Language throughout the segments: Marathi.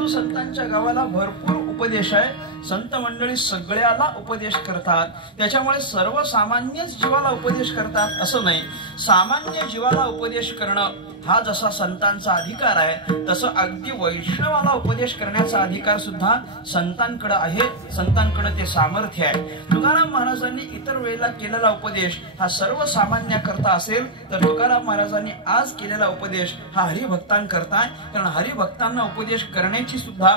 साधू संतांच्या गावाला भरपूर उपदेश आहे, संत मंडळी सगळ्याला उपदेश करतात, त्याच्यामुळे सर्वसामान्य जीवाला उपदेश करतात असं नाही. सामान्य जीवाला उपदेश करणं हा जसा संतांचा अधिकार आहे तसं अगदी वैष्णवाला उपदेश करण्याचा अधिकार सुद्धा संतांकडे आहे, संतांकडे ते सामर्थ्य आहे. तुकाराम महाराजांनी इतर वेळेला केलेला उपदेश हा सर्वसामान्य करता असेल तर तुकाराम महाराजांनी आज केलेला उपदेश हा हरिभक्तांकरता आहे. कारण हरिभक्तांना उपदेश करण्याची सुद्धा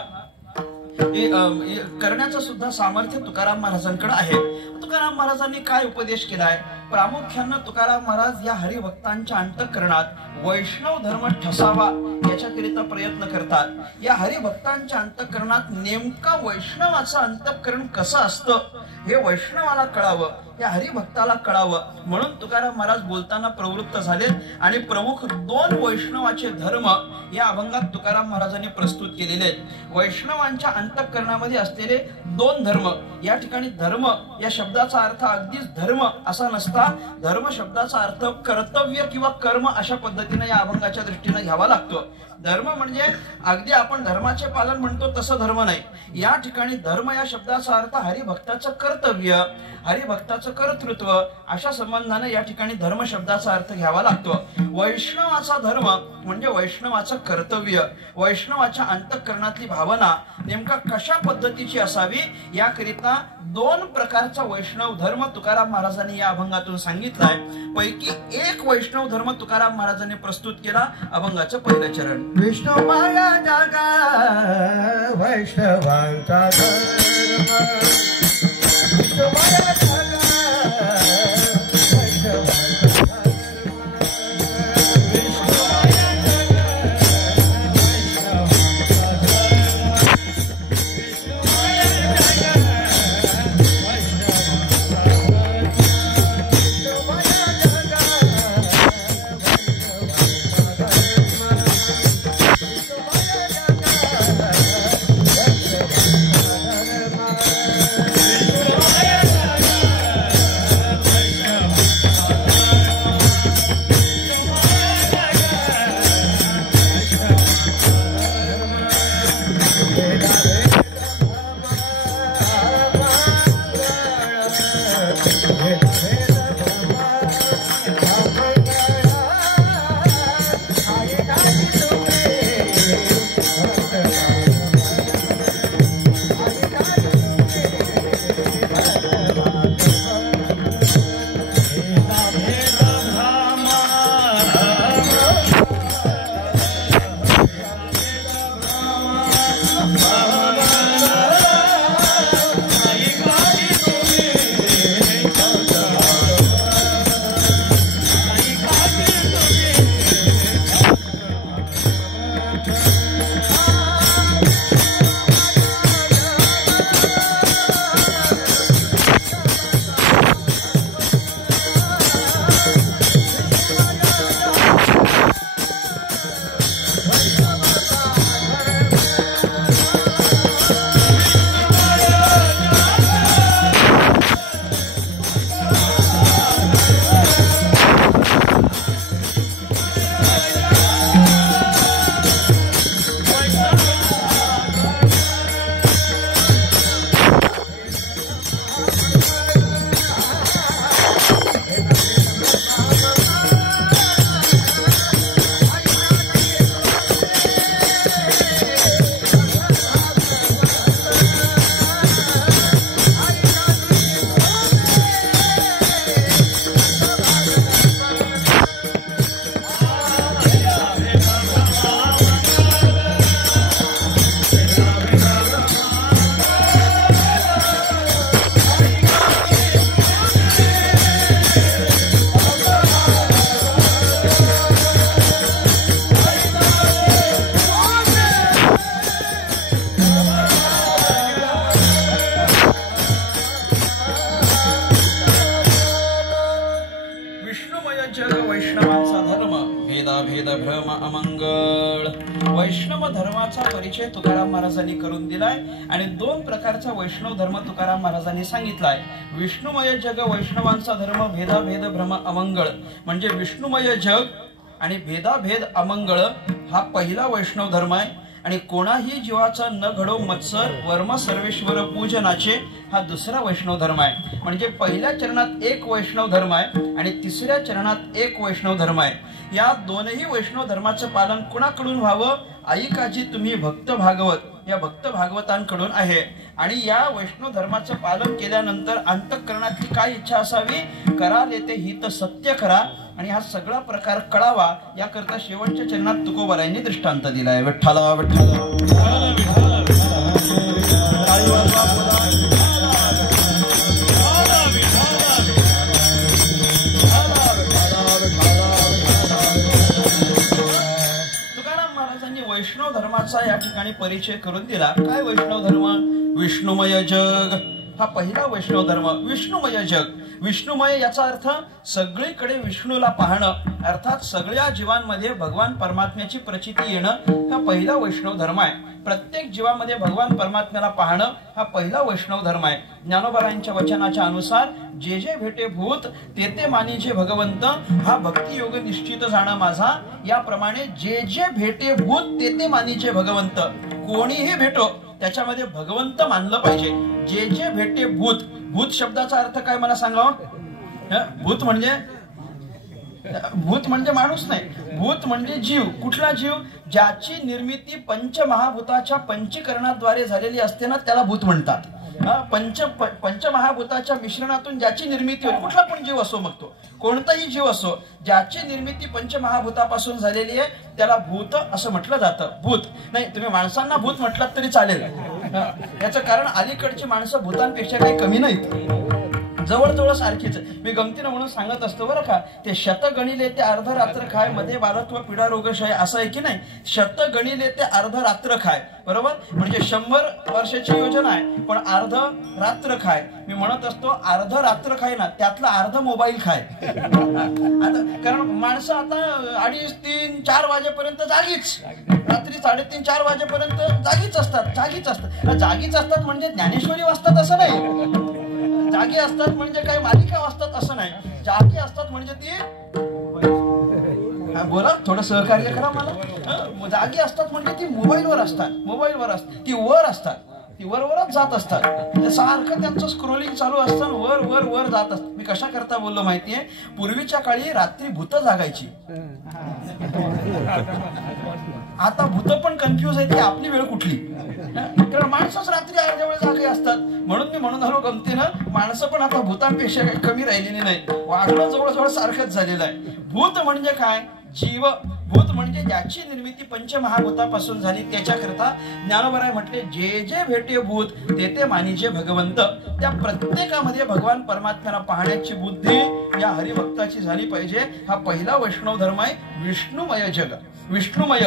करण्याचं सुद्धा सामर्थ्य तुकाराम महाराजांकडे आहे. तुकाराम महाराजांनी काय उपदेश केलाय? प्रामुख्याने तुकाराम महाराज या हरिभक्तांच्या अंतःकरणात वैष्णव धर्म ठसावा याच्याकरिता प्रयत्न करतात. या हरिभक्तांच्या अंतःकरणात नेमका वैष्णवाचं अंतःकरण कसं असतं हे वैष्णवाला कळावं, या हरिभक्ताला कळावं, म्हणून तुकाराम महाराज बोलताना प्रवृत्त झाले आणि प्रमुख 2 वैष्णवाचे धर्म या अभंगात तुकाराम महाराजांनी प्रस्तुत केलेले आहेत. वैष्णवांच्या अंतःकरणामध्ये असलेले 2 धर्म. या ठिकाणी धर्म या शब्दाचा अर्थ अगदीच धर्म असा नसता, धर्म शब्दाचा अर्थ कर्तव्य किंवा कर्म अशा पद्धतीने या अभंगाच्या दृष्टीने घ्यावा लागतो. धर्म म्हणजे अगदी आपण धर्माचे पालन म्हणतो तसं धर्म नाही. या ठिकाणी धर्म या शब्दाचा अर्थ हरिभक्ताचं कर्तव्य, हरिभक्ताचं कर्तृत्व अशा संबंधाने या ठिकाणी धर्म शब्दाचा अर्थ घ्यावा लागतो. वैष्णवाचा धर्म म्हणजे वैष्णवाचं कर्तव्य, वैष्णवाच्या अंतःकरणातली भावना नेमका कशा पद्धतीची असावी याकरिता 2 प्रकारचा वैष्णव धर्म तुकाराम महाराजांनी या अभंगातून सांगितलाय. पैकी एक वैष्णव धर्म तुकाराम महाराजांनी प्रस्तुत केला. अभंगाचं पहिलं चरण. विष्णू माया जगा वैष्णवांचा धर्म, विष्णू माया जगा भ्रम अमंगळ. वैष्णव धर्माचा परिचय तुकाराम महाराजांनी करून दिलाय आणि 2 प्रकारचा वैष्णव धर्म तुकाराम महाराजांनी सांगितलाय. विष्णुमय जग वैष्णवांचा धर्म, भेदाभेद भ्रम अमंगळ. म्हणजे विष्णुमय जग आणि भेदाभेद अमंगळ हा पहिला वैष्णव धर्म आहे आणि कोणाही जीवाचा न घडो मत्सर वर्म सर्वेश्वर पूजनाचे हा दुसरा वैष्णव धर्म आहे. म्हणजे पहिल्या चरणात एक वैष्णव धर्म आहे आणि तिसऱ्या चरणात एक वैष्णव धर्म आहे. या दोनही वैष्णव धर्माचं पालन कुणाकडून व्हावं? आई काजी तुम्ही भक्त भागवत या भक्त भागवतांकडून आहे. आणि या वैष्णव धर्माचं पालन केल्यानंतर अंतःकरणातली काय इच्छा असावी? करा लेते हित सत्य करा. आणि हा सगळा प्रकार कळावा याकरता शेवटच्या चरणात तुकोबारायांनी दृष्टांत दिलाय. विठ्ठला विठ्ठला वैष्णव धर्माचा या ठिकाणी परिचय करून दिला. काय वैष्णव धर्म? विष्णुमय जग हा पहिला वैष्णव धर्म. विष्णुमय जग, विष्णुमय याचा अर्थ सगळीकडे विष्णूला पाहणं, अर्थात सगळ्या जीवांमध्ये भगवान परमात्म्याची प्रचिती येणं हा पहिला वैष्णव धर्म आहे. प्रत्येक जीवामध्ये भगवान परमात्म्याला पाहणं हा पहिला वैष्णव धर्म आहे. ज्ञानोबारायांच्या वचनाच्या अनुसार जे जे भेटे भूत ते ते मानी जे भगवंत हा भक्ती योग निश्चित जाणं माझा. याप्रमाणे जे जे भेटे भूत ते ते मानी जे भगवंत, कोणीही भेटो त्याच्यामध्ये भगवंत मानलं पाहिजे. जे जे भेटे भूत, भूत शब्दाचा अर्थ काय मला सांगावं? भूत म्हणजे माणूस नाही, भूत म्हणजे जीव. कुठला जीव? ज्याची निर्मिती पंचमहाभूताच्या पंचीकरणाद्वारे झालेली असते ना त्याला भूत म्हणतात. पंचमहाभूताच्या मिश्रणातून ज्याची निर्मिती होईल, कुठला पण जीव असो, मग तो कोणताही जीव असो, ज्याची निर्मिती पंचमहाभूतापासून झालेली आहे त्याला भूत असं म्हटलं जातं. भूत नाही, तुम्ही माणसांना भूत म्हटलात तरी चालेल. याचं कारण अलीकडची माणसं भूतांपेक्षा काही कमी नाहीत, जवळजवळ सारखीच. मी गमतीनं म्हणून सांगत असतो बरं का, ते शत गणिले ते अर्ध रात्र खाय मध्ये बालत्व पिढा रोगशय असं आहे की नाही. शत गणिले ते अर्ध रात्र खाय, बरोबर? म्हणजे 100 वर्षाची योजना आहे, पण अर्ध रात्र खाय. मी म्हणत असतो अर्ध रात्र खाय ना, त्यातला अर्ध मोबाईल खाय. आता कारण माणसं आता 2:30, 3, 4 वाजेपर्यंत जागीच, रात्री 3:30, 4 वाजेपर्यंत जागीच असतात. म्हणजे ज्ञानेश्वरी वाचतात असं नाही, जागी असतात म्हणजे काही मालिका वाचतात असं नाही. जागी असतात म्हणजे ती बोला, थोडं सहकार्य करा मला. जागी असतात म्हणजे ती मोबाईलवर असतात, ती वर असतात, ती वरवरच जात असतात. सारखं त्यांचं स्क्रोलिंग चालू असतं, वर जात असत. मी कशा करता बोललो माहितीये? पूर्वीच्या काळी रात्री भूत जागायची, आता भूत पण कन्फ्युज आहेत की आपली वेळ कुठली. कारण माणसंच रात्री अर्ध्या वेळ जागे असतात. म्हणून मी म्हणून आलो गमतीनं, माणसं पण आता भूतांपेक्षा काही कमी राहिलेली नाही, वागणं जवळजवळ सारखंच झालेलं आहे. भूत म्हणजे काय? जीव. भूत म्हणजे ज्याची निर्मिती पंचमहाभूतापासून झाली त्याच्याकरता ज्ञानोबराय म्हटले जे जे भेटे भूत ते ते मानीचे भगवंत. त्या प्रत्येकामध्ये भगवान परमात्म्याला पाहण्याची बुद्धी या हरिभक्ताची झाली पाहिजे. हा पहिला वैष्णव धर्म आहे, विष्णुमय जग. विष्णुमय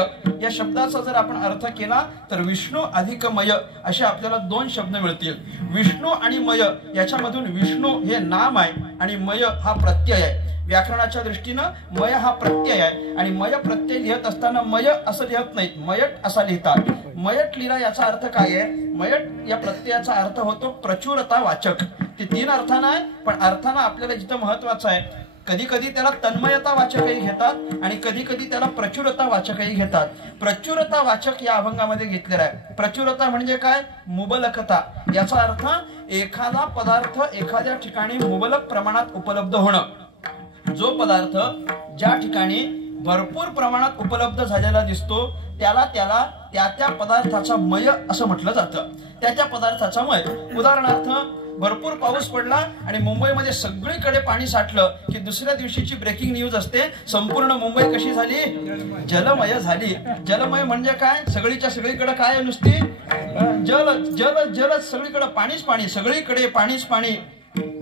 या शब्दाचा जर आपण अर्थ केला तर विष्णू अधिक मय असे आपल्याला 2 शब्द मिळतील. विष्णू आणि मय याच्यामधून विष्णू हे नाम आहे आणि मय हा प्रत्यय आहे. व्याकरणाच्या दृष्टीनं मय हा प्रत्यय आहे आणि मय प्रत्यय लिहत असताना मय असं लिहत नाहीत, मयट असा लिहितात. मयट लिहिला याचा अर्थ काय आहे? मयट या प्रत्ययाचा अर्थ होतो प्रचुरता वाचक. ते 3 अर्थानं आहे, पण अर्थानं आपल्याला जिथं महत्वाचं आहे, कधी कधी त्याला तन्मयता वाचकही घेतात आणि कधी कधी त्याला प्रचुरता वाचकही घेतात. प्रचुरता वाचक या अभंगामध्ये घेतलेला आहे. प्रचुरता म्हणजे काय? मुबलकता. याचा अर्थ एखादा पदार्थ एखाद्या ठिकाणी मुबलक प्रमाणात उपलब्ध होणं. जो पदार्थ ज्या ठिकाणी भरपूर प्रमाणात उपलब्ध झालेला दिसतो त्याला त्या पदार्थाचा मय असं म्हटलं जातं. त्या पदार्थाचा मय. उदाहरणार्थ, भरपूर पाऊस पडला आणि मुंबईमध्ये सगळीकडे पाणी साठलं की दुसऱ्या दिवशीची ब्रेकिंग न्यूज असते, संपूर्ण मुंबई कशी झाली? जलमय झाली. जलमय म्हणजे काय? सगळीच्या सगळीकडे काय? नुसती जल सगळीकडे पाणीच पाणी, सगळीकडे पाणीच पाणी.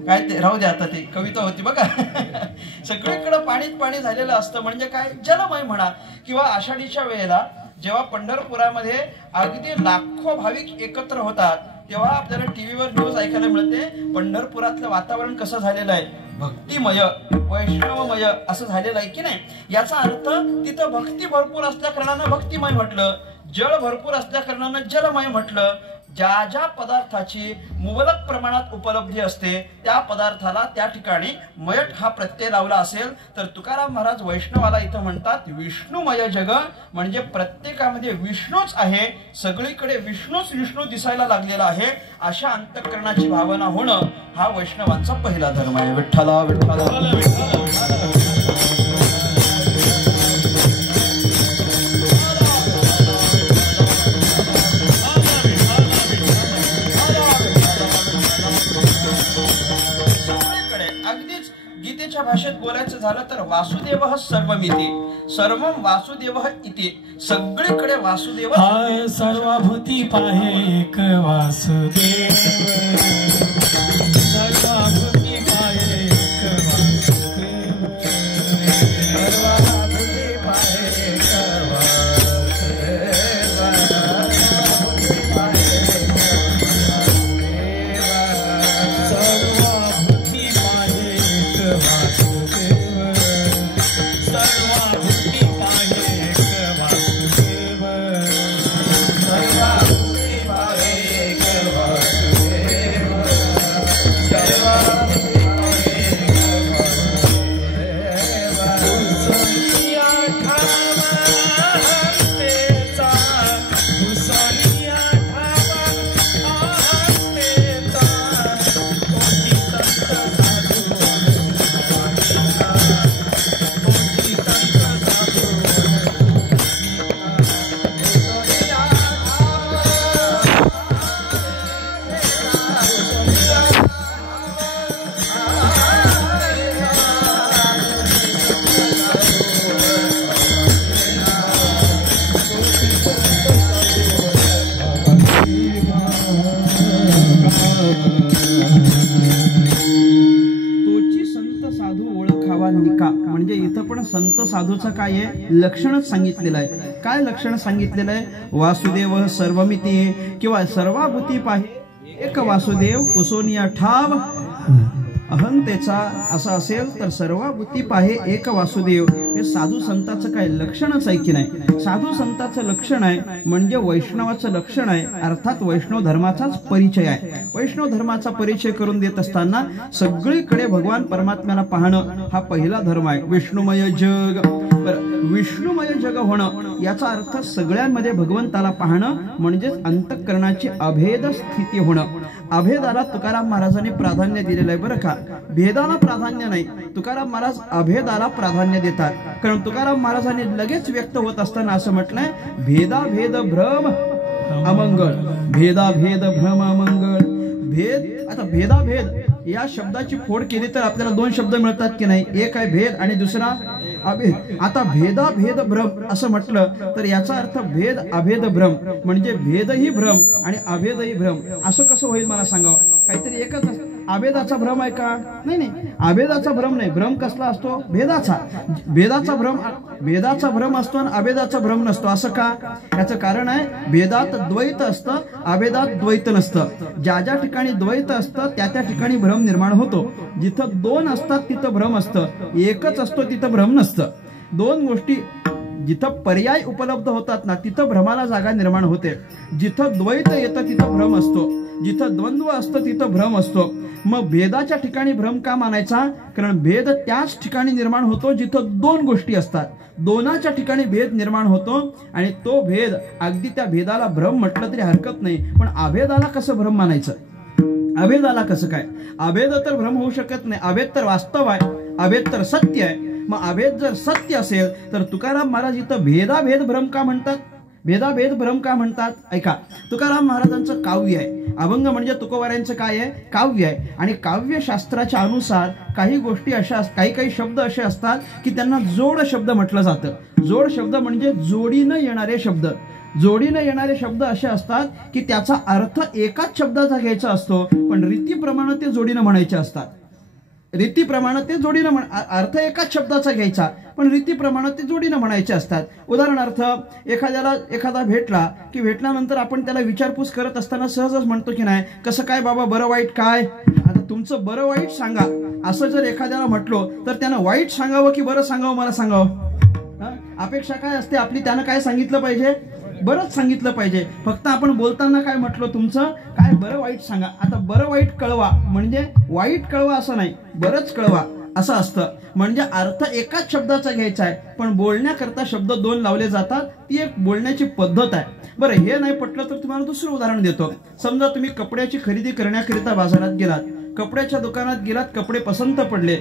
काय ते राहू द्या, आता ती कविता होती बघा. सगळीकडे पाणीच पाणी झालेलं असतं म्हणजे काय? जलमय म्हणा. किंवा आषाढीच्या वेळेला जेव्हा पंढरपुरामध्ये अगदी लाखो भाविक एकत्र होतात तेव्हा आपल्याला टीव्हीवर न्यूज ऐकायला मिळते, पंढरपुरातलं वातावरण कसं झालेलं आहे? भक्तिमय, वैष्णवमय असं झालेलं आहे की नाही. याचा अर्थ तिथं भक्ती भरपूर असल्या कारणानं भक्तिमय म्हटलं, जळ भरपूर असल्या कारणानं जलमय म्हटलं. ज्या ज्या पदार्थाची मुबलक प्रमाणात उपलब्धी असते त्या पदार्थाला त्या ठिकाणी मयट हा प्रत्यय लावला असेल तर तुकाराम महाराज वैष्णवाला इथं म्हणतात विष्णुमय जग, म्हणजे प्रत्येकामध्ये विष्णूच आहे, सगळीकडे विष्णूच विष्णू दिसायला लागलेला आहे, अशा अंतःकरणाची भावना होणं हा वैष्णवांचा पहिला धर्म आहे. विठ्ठला विठ्ठला. गीतेच्या भाषेत बोलायचं झालं तर वासुदेव सर्वमिती, सर्वम वासुदेव इति, सगळीकडे वासुदेव सर्वभूती पाहे एक वासुदेव, सर्वभूती पाहे एक वासुदेव, सर्वभूती पाहे एक म्हणजे इथं पण संत साधूचं काय आहे लक्षणच सांगितलेलं आहे. काय लक्षण सांगितलेलं आहे? वासुदेव सर्वमिती किंवा सर्वाभूती पाहे एक वासुदेव कुसोनिया ठाव अहंतेचा असं असेल तर सर्वाभूती पाहे एक वासुदेव हे साधू संताचं काय लक्षणच आहे की नाही? साधू संताचं लक्षण आहे म्हणजे वैष्णवाचं लक्षण आहे, अर्थात वैष्णव धर्माचाच परिचय आहे. वैष्णव धर्माचा परिचय करून देत असताना सगळीकडे भगवान परमात्म्याला पाहणं हा पहिला धर्म आहे. विष्णुमय जग, विष्णुमय जग होणं याचा अर्थ सगळ्यांमध्ये भगवंताला पाहणं म्हणजेच अंतःकरणाची अभेद स्थिती होणं. अभेदाला तुकाराम महाराजांनी प्राधान्य दिलेलं आहे बरं का, भेदाला प्राधान्य नाही. तुकाराम महाराज अभेदाला प्राधान्य देतात, कारण तुकाराम महाराजांनी लगेच व्यक्त होत असताना असं म्हटलंय भेदा भेद भ्रम अमंगळ, भेदा भेद भ्रम अमंगळ. भेद, आता भेदा भेद या शब्दाची फोड केली तर आपल्याला दोन शब्द मिळतात की नाही, एक आहे भेद आणि दुसरा अभेद. आता भेदा भेद भ्रम असं म्हटलं तर याचा अर्थ भेद अभेद भ्रम, म्हणजे भेदही भ्रम आणि अभेदही भ्रम. असं कसं होईल मला सांगावं? काहीतरी एकच अभेदाचा भ्रम आहे का? नाही नाही, अभेदाचा भ्रम नाही. भ्रम कसला असतो? भेदाचा. भेदाचा भ्रम, भेदाचा भ्रम असतो आणि अभेदाचा भ्रम नसतो. असं का? याचं कारण आहे भेदात द्वैत असतं, अभेदात द्वैत नसतं. ज्या ज्या ठिकाणी द्वैत असतं त्या त्या ठिकाणी भ्रम निर्माण होतो. जिथं दोन असतात तिथं भ्रम असतं, एकच असतो तिथं भ्रम नसतं. दोन गोष्टी जिथं पर्याय उपलब्ध होतात ना तिथं भ्रमाला जागा निर्माण होते. जिथं द्वैत येतं तिथं भ्रम असतो, जिथं द्वंद्व असतं तिथं भ्रम असतो. मग भेदाच्या ठिकाणी भ्रम का मानायचा? कारण भेद त्याच ठिकाणी निर्माण होतो जिथं दोन गोष्टी असतात. दोनाच्या ठिकाणी भेद निर्माण होतो आणि तो भेद, अगदी त्या भेदाला भ्रम म्हटलं तरी हरकत नाही, पण अभेदाला कसं भ्रम मानायचं? अभेदाला कसं काय? अभेद तर भ्रम होऊ शकत नाही. अभेद तर वास्तव आहे, अभेद तर सत्य आहे. मग अभेद जर सत्य असेल तर तुकाराम महाराज इथं भेदाभेद भ्रम का म्हणतात? भेदाभेद भ्रम का म्हणतात? ऐका, तुकाराम महाराजांचं काव्य आहे. अभंग म्हणजे तुकोबाऱ्यांचं काय आहे? काव्य आहे. आणि काव्यशास्त्राच्या अनुसार काही गोष्टी अशा, काही शब्द असे असतात की त्यांना जोड शब्द म्हटलं जातं. जोड शब्द म्हणजे जोडीनं येणारे शब्द. जोडीनं येणारे शब्द असे असतात की त्याचा अर्थ एकाच शब्दाचा घ्यायचा असतो, पण रीतीप्रमाणे ते जोडीनं म्हणायचे असतात. रीतीप्रमाणे ते जोडीनं अर्थ एकाच शब्दाचा घ्यायचा, पण रीतीप्रमाणे ते जोडीनं म्हणायचे असतात. उदाहरणार्थ, एखादा भेटला की भेटल्यानंतर आपण त्याला विचारपूस करत असताना सहजच म्हणतो की नाही, कसं काय बाबा, बरं वाईट काय? आता तुमचं बरं वाईट सांगा असं जर एखाद्याला म्हटलो तर त्यानं वाईट सांगावं की बरं सांगावं? मला सांगावं. अपेक्षा काय असते आपली? त्यानं काय सांगितलं पाहिजे? बरंच सांगितलं पाहिजे. फक्त आपण बोलताना काय म्हटलं, तुमचं काय बरं वाईट सांगा. आता बरं वाईट कळवा म्हणजे वाईट कळवा असं नाही, बरंच कळवा असं असतं. म्हणजे अर्थ एकाच शब्दाचा घ्यायचा आहे, पण बोलण्याकरता शब्द दोन लावले जातात. ती एक बोलण्याची पद्धत आहे. बरं, हे नाही पटलं तर तुम्हाला दुसरं उदाहरण देतो. समजा तुम्ही कपड्याची खरेदी करण्याकरिता बाजारात गेलात, कपड्याच्या दुकानात गेलात, कपडे पसंत पडले,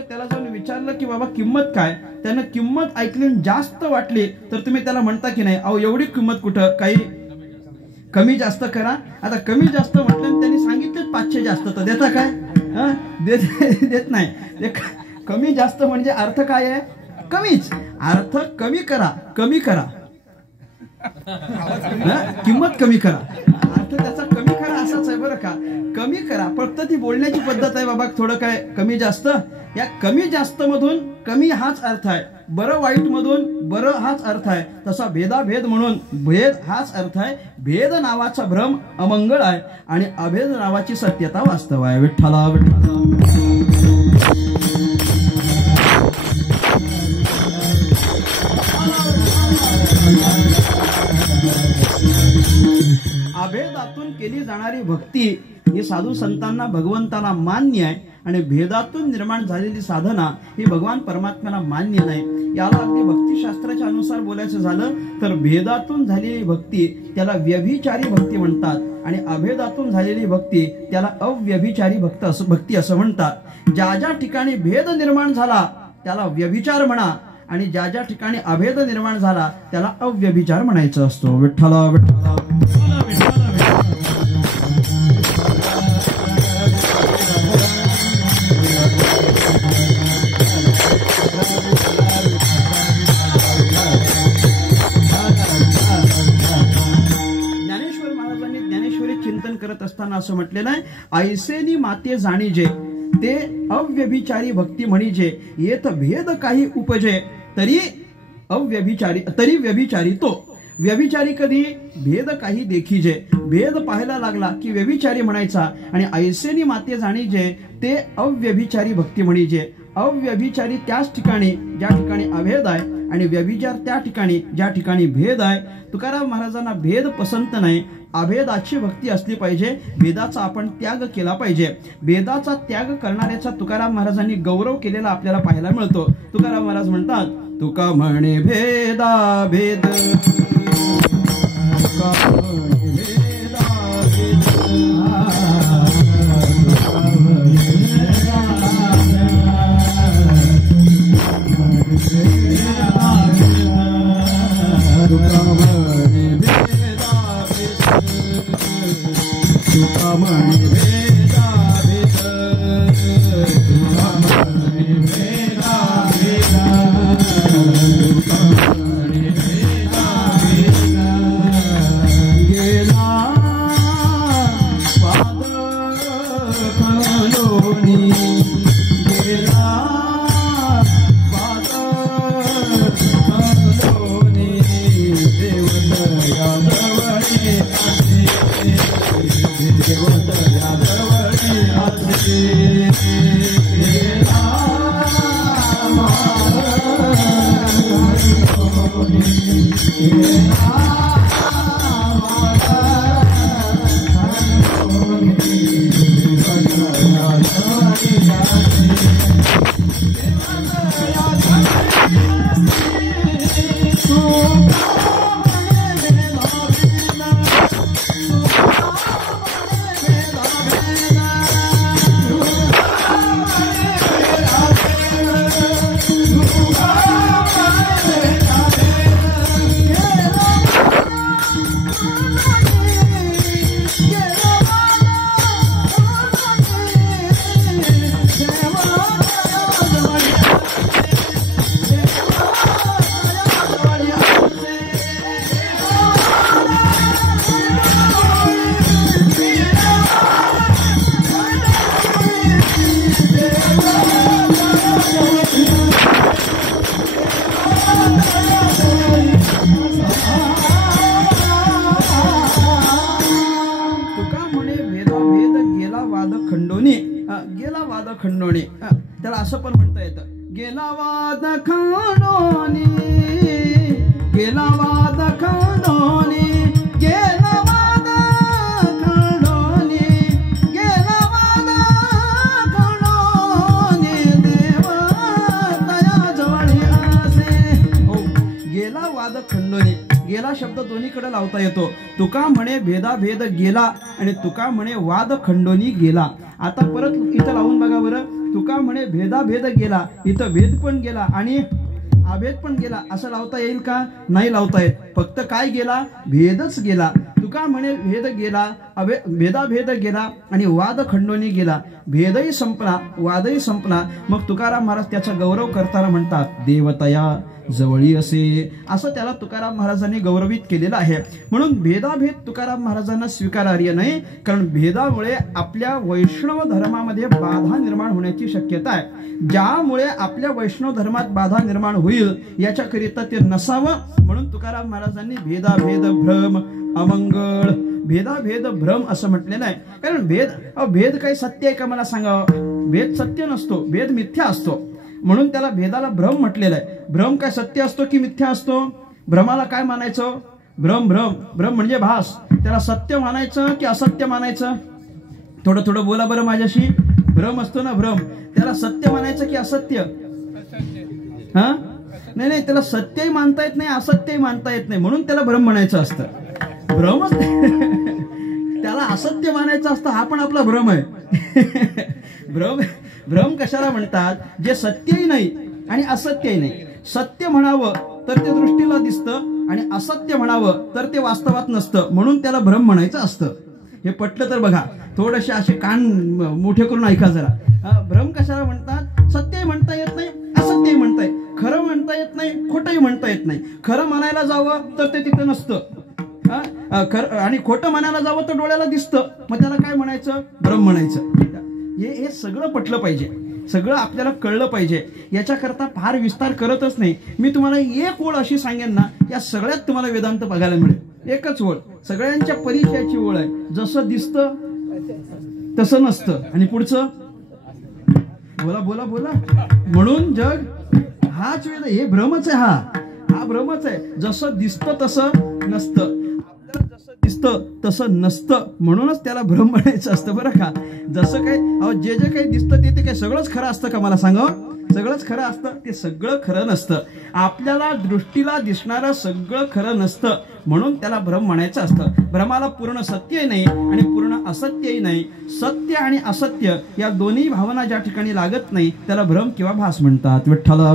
त्याला जाऊन विचारलं की बाबा किंमत काय, त्यानं किंमत ऐकली जास्त वाटली तर तुम्ही त्याला म्हणता की नाही, अहो एवढी किंमत कुठं, काही कमी जास्त करा. आता कमी जास्त म्हटलं त्यांनी सांगितलं 500 जास्त, तर देता काय? देत नाही. कमी जास्त म्हणजे अर्थ काय आहे? कमीच. अर्थ कमी करा, कमी करा, किंमत कमी करा, अर्थ त्याचा कमी करा असाच आहे बरं का. कमी करा, फक्त ती बोलण्याची पद्धत आहे बाबा. थोडं काय कमी जास्त, या कमी जास्त मधून कमी हाच अर्थ आहे, बरं वाईट मधून बरं हाच अर्थ आहे. तसा भेदाभेद म्हणून भेद हाच अर्थ आहे. भेद नावाचा भ्रम अमंगळ आहे आणि अभेद नावाची सत्यता वास्तव आहे. विठ्ठला विठ्ठला. अभेदातून केली जाणारी भक्ती ही साधू संतांना भगवंताला मान्य आहे आणि भेदातून निर्माण झालेली साधना ही भगवान परमात्म्याला मान्य नाही. याला अगदी भक्तिशास्त्राच्या अनुसार बोलायचं झालं तर भेदातून झालेली भक्ती त्याला व्यभिचारी भक्ती म्हणतात आणि अभेदातून झालेली भक्ती त्याला अव्यभिचारी भक्ती असं म्हणतात. ज्या ज्या ठिकाणी भेद निर्माण झाला त्याला व्यभिचार म्हणा आणि ज्या ज्या ठिकाणी अभेद निर्माण झाला त्याला अव्यभिचार म्हणायचं असतो. विठ्ठला विठ्ठला. ज्ञानेश्वर महाराजांनी ज्ञानेश्वरी चिंतन करत असताना असं म्हटलेलं आहे, ऐसेनी माते जाणीजे ते अव्यभिचारी भक्ती म्हणीजे, येत भेद काही उपजे तरी व्यभिचारी तो. व्यभिचारी कधी? भेद काही देखीजे. भेद पाहायला लागला की व्यभिचारी म्हणायचा. आणि ऐसेनी माते जाणीजे ते अव्यभिचारी भक्ती म्हणीजे. अव्यभिचारी त्याच ठिकाणी ज्या ठिकाणी अभेद आहे आणि व्यभिचार त्या ठिकाणी ज्या ठिकाणी भेद आहे. तुकाराम महाराजांना भेद पसंत नाही, अभेदाची भक्ती असली पाहिजे. भेदाचा आपण त्याग केला पाहिजे. भेदाचा त्याग करणाऱ्याचा तुकाराम महाराजांनी गौरव केलेला आपल्याला पाहायला मिळतो. तुकाराम महाराज म्हणतात, तुका म्हणे भेदा भेद, तुका म्हणे भेदा गेला वाद खंडोणी. त्याला असं पण म्हणता येतं, गेला वाद खंडोणी, गेला वाद खंडोणी. शब्द दोन्हीकडे लावता येतो. तुका म्हणे भेदाभेद गेला आणि तुका म्हणे वाद खंडोनी गेला. आता परत इथं लावून बघा बरं. तुका म्हणे भेदाभेद गेला, इथं भेद पण गेला आणि अभेद पण गेला. असं लावता येईल का? नाही लावता येत. फक्त काय गेला? भेदच गेला. तुका म्हणे भेद गेला, भेदाभेद गेला आणि वाद खंडोनी गेला. भेदही संपला, वादही संपला. मग तुकाराम महाराज त्याचा गौरव करताना म्हणतात, देवतया जवळी असे. असं त्याला तुकाराम महाराजांनी गौरवित केलेलं आहे. म्हणून भेदाभेद तुकाराम महाराजांना स्वीकारार्ह नाही, कारण भेदामुळे आपल्या वैष्णव धर्मामध्ये बाधा निर्माण होण्याची शक्यता आहे. ज्यामुळे आपल्या वैष्णव धर्मात बाधा निर्माण होईल याच्याकरिता ते नसावं, म्हणून तुकाराम महाराजांनी भेदाभेद भ्रम अमंगळ, भेदाभेद भ्रम असं म्हटलेलं आहे. कारण भेद काही सत्य आहे का मला सांगावं? भेद सत्य नसतो, भेद मिथ्या असतो. म्हणून त्याला भेदाला भ्रम म्हटलेलं आहे. भ्रम काय सत्य असतो की मिथ्या असतो? भ्रमाला काय मानायचं? भ्रम म्हणजे भास. त्याला सत्य मानायचं की असत्य मानायचं? थोडं बोला बरं माझ्याशी. भ्रम असतो ना, भ्रम. त्याला सत्य मानायचं की असत्य? हा, नाही, त्याला सत्यही मानता येत नाही, असत्यही मानता येत नाही, म्हणून त्याला भ्रम म्हणायचं असतं. भ्रमच त्याला असत्य मानायचं असतं. हा पण आपला भ्रम आहे. भ्रम कशाला म्हणतात? जे सत्यही नाही आणि असत्यही नाही. सत्य म्हणावं तर ते दृष्टीला दिसतं आणि असत्य म्हणावं तर ते वास्तवात नसतं, म्हणून त्याला भ्रम म्हणायचं असतं. हे पटलं तर बघा. थोडेसे असे कान मोठे करून ऐका जरा. भ्रम कशाला म्हणतात? सत्यही म्हणता येत नाही, असत्यही म्हणता येत, खरं म्हणता येत नाही, खोटंही म्हणता येत नाही. खरं म्हणायला जावं तर ते तिथं नसतं, आणि खोटं म्हणायला जावं तर डोळ्याला दिसतं. मग त्याला काय म्हणायचं? भ्रम म्हणायचं. हे सगळं पटलं पाहिजे, सगळं आपल्याला कळलं पाहिजे. याच्याकरता फार विस्तार करतच नाही. मी तुम्हाला एक ओळ अशी सांगेन ना, या सगळ्यात तुम्हाला वेदांत बघायला मिळेल. एकच ओळ, सगळ्यांच्या परिचयाची ओळ आहे. जसं दिसतं तसं नसतं. आणि पुढचं बोला. म्हणून जग हाच वेद, हे भ्रमच आहे. हा भ्रमच आहे. जसं दिसतं तसं नसतं, जसं दिसतं तसं नसतं, म्हणूनच त्याला भ्रम म्हणायचं असतं बरं का. जसं काय जे काही दिसतं ते काय सगळंच खरं असतं का? मला सांगा. सगळंच खरं असतं? ते सगळं खरं नसतं. आपल्याला दृष्टीला दिसणारं सगळं खरं नसतं, म्हणून त्याला भ्रम म्हणायचं असतं. भ्रमाला पूर्ण सत्यही नाही आणि पूर्ण असत्यही नाही. सत्य आणि असत्य या दोन्ही भावना ज्या ठिकाणी लागत नाही त्याला भ्रम किंवा भास म्हणतात. विठ्ठला.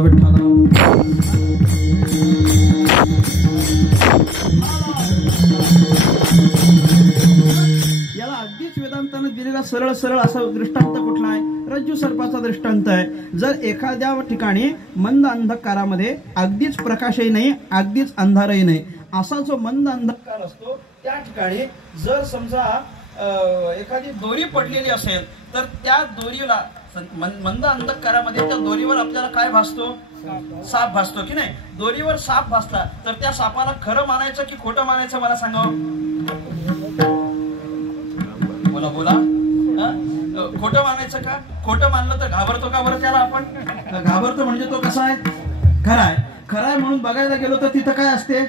याला अगदीच वेदांताने दिलेला सरळ असा दृष्टांत कुठला आहे? रज्जू सर्पाचा दृष्टांत आहे. जर एखाद्या ठिकाणी मंद अंधकारामध्ये अगदीच प्रकाशही नाही, अगदीच अंधारही नाही, असा जो मंद अंधकार असतो त्या ठिकाणी जर समजा एखादी दोरी पडलेली असेल तर त्या दोरीला मंद अंधकारामध्ये त्या दोरीवर आपल्याला काय भासतो? साप भासतो की नाही? दोरीवर साप भासला तर त्या सापाला खरं मानायचं की खोटं मानायचं? मला सांगा. बोला. खोटं मानायचं का? खोटं मानलं तर घाबरतो का बरं त्याला आपण? घाबरतो म्हणजे तो कसा आहे? खरा आहे म्हणून बघायला गेलो तर तिथं काय असते?